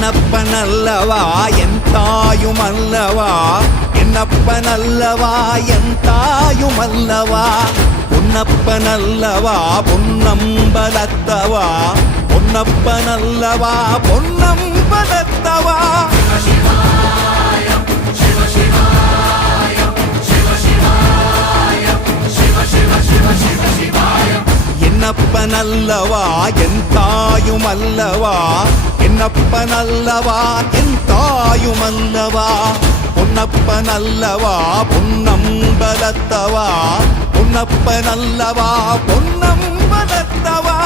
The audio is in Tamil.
என்னப்பனல்லவா என் தாயுமல்லவா என்னப்பனல்லவா என் தாயுமல்லவா பொன்னப்பனல்லவா பொன்னம்பலத்தவா பொன்னப்பனல்லவா பொன்னம்பலத்தவா என்னப்பனல்லவா என் தாயுமல்லவா என்னப்பனல்லவா என் தாயுமல்லவா பொன்னப்பனல்லவா பொன்னம்பலத்தவா பொன்னப்பனல்லவா பொன்னம்பலத்தவா